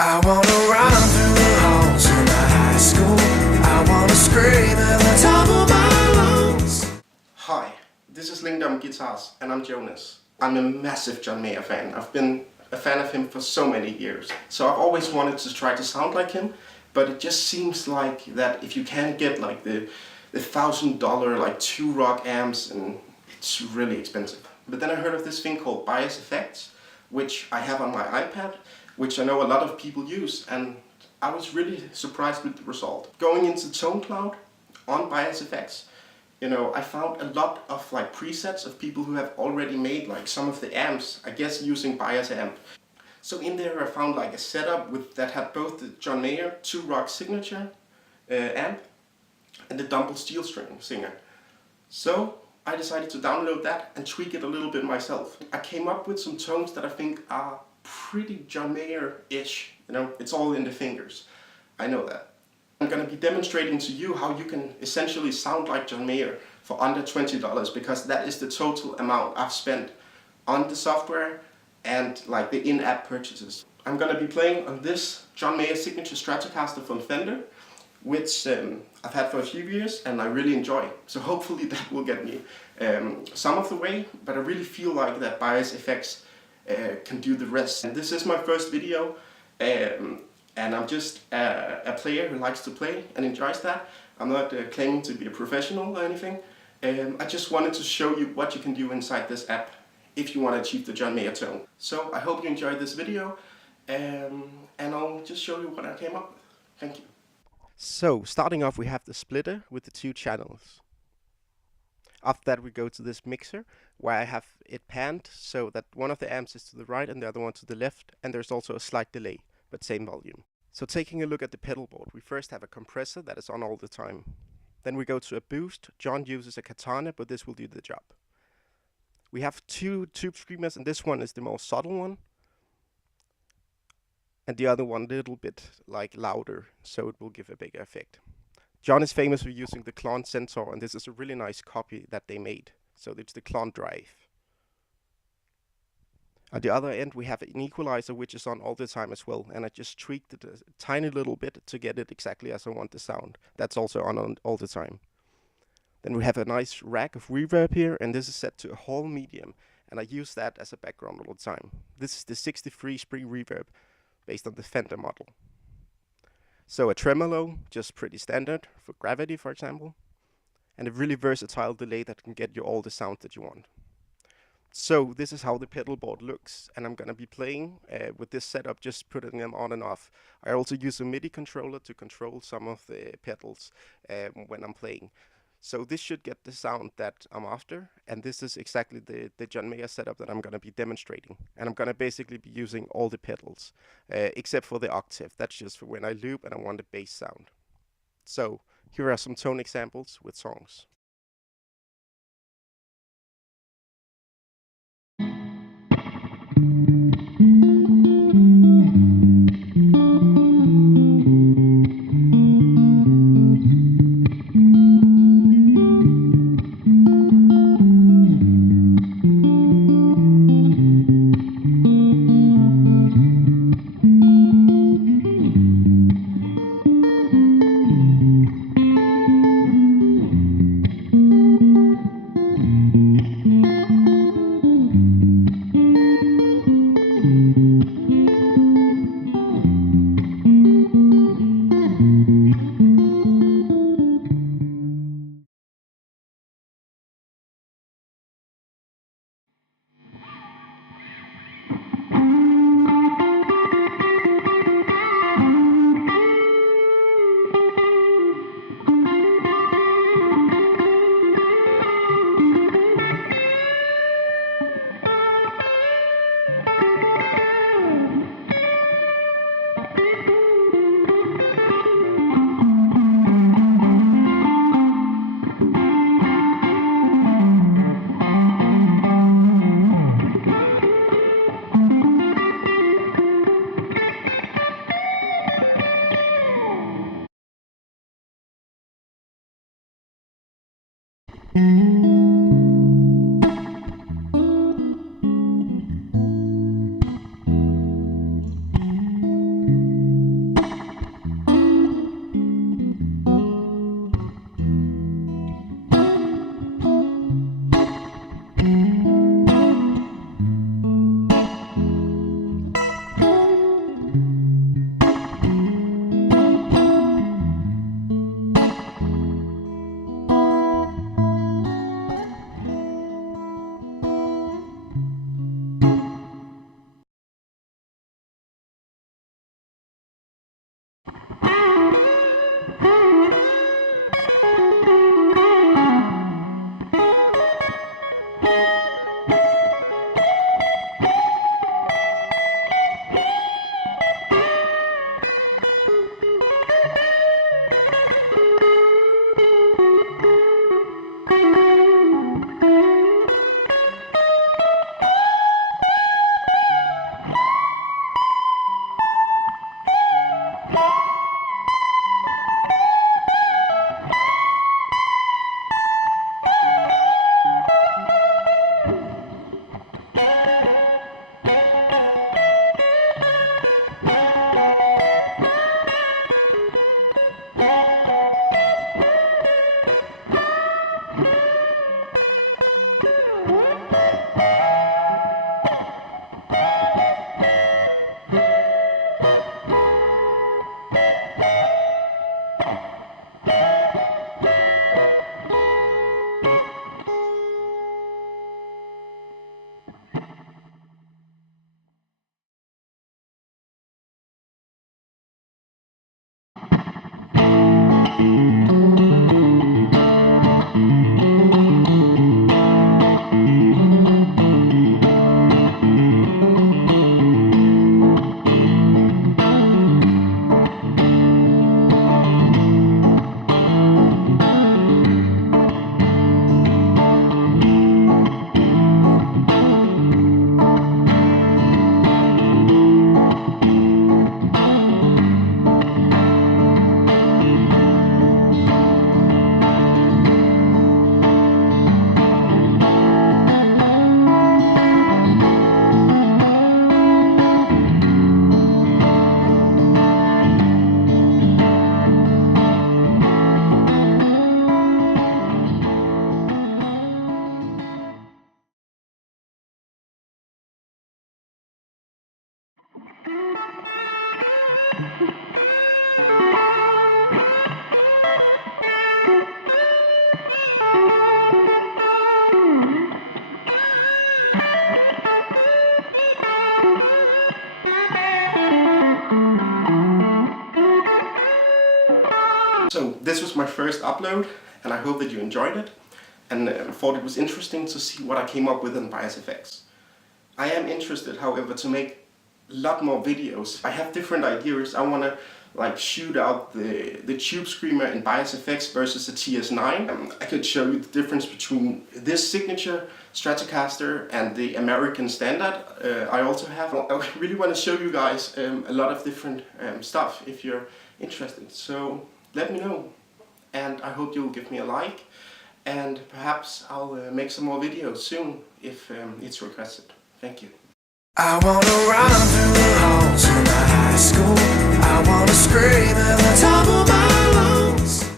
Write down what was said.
I wanna run through the halls in my high school. I wanna scream at the top of my lungs. Hi, this is Lingdom Guitars and I'm Jonas. I'm a massive John Mayer fan. I've been a fan of him for so many years. So I've always wanted to try to sound like him, but it just seems like that if you can't get like the $1,000 like 2-rock amps, and it's really expensive. But then I heard of this thing called bias effects, which I have on my iPad, which I know a lot of people use, and I was really surprised with the result. Going into Tone Cloud on bias effects, you know, I found a lot of like presets of people who have already made like some of the amps, I guess using bias amp. So in there I found like a setup that had both the John Mayer 2-rock signature amp and the Dumble steel string singer. So I decided to download that and tweak it a little bit myself. I came up with some tones that I think are pretty John Mayer-ish. You know, it's all in the fingers. I know that. I'm going to be demonstrating to you how you can essentially sound like John Mayer for under $20, because that is the total amount I've spent on the software and like the in-app purchases. I'm going to be playing on this John Mayer signature stratocaster from Fender, which I've had for a few years and I really enjoy. So hopefully that will get me some of the way, but I really feel like that bias effects can do the rest. And this is my first video, and I'm just a player who likes to play and enjoys that. I'm not claiming to be a professional or anything. I just wanted to show you what you can do inside this app if you want to achieve the John Mayer tone. So I hope you enjoyed this video, and I'll just show you what I came up with. Thank you. So starting off, we have the splitter with the 2 channels. After that we go to this mixer where I have it panned so that one of the amps is to the right and the other one to the left, and there's also a slight delay, but same volume. So taking a look at the pedal board, we first have a compressor that is on all the time. Then we go to a boost. John uses a katana, but this will do the job. We have 2 tube screamers, and this one is the more subtle one, and the other one a little bit like louder, so it will give a bigger effect. John is famous for using the Klon sensor, and this is a really nice copy that they made. So it's the Klon drive. At the other end we have an equalizer which is on all the time as well, and I just tweaked it a tiny little bit to get it exactly as I want the sound. That's also on all the time. Then we have a nice rack of reverb here, and this is set to a Hall medium, and I use that as a background all the time. This is the 63 spring reverb based on the Fender model. So a tremolo, just pretty standard for gravity, for example, and a really versatile delay that can get you all the sound that you want. So this is how the pedal board looks, and I'm going to be playing with this setup, just putting them on and off. I also use a MIDI controller to control some of the pedals when I'm playing. So this should get the sound that I'm after, and this is exactly the John Mayer setup that I'm going to be demonstrating. And I'm going to basically be using all the pedals, except for the octave. That's just for when I loop and I want a bass sound. So here are some tone examples with songs. So this was my first upload, and I hope that you enjoyed it, and thought it was interesting to see what I came up with in Bias FX. I am interested, however, to make a lot more videos. I have different ideas. I want to like shoot out the Tube Screamer in Bias FX versus a TS9. I could show you the difference between this signature stratocaster and the American standard I also have. I really want to show you guys a lot of different stuff if you're interested. So let me know, and I hope you'll give me a like, and perhaps I'll make some more videos soon if it's requested. Thank you. I wanna run through the halls in high school. I wanna scream at the top of my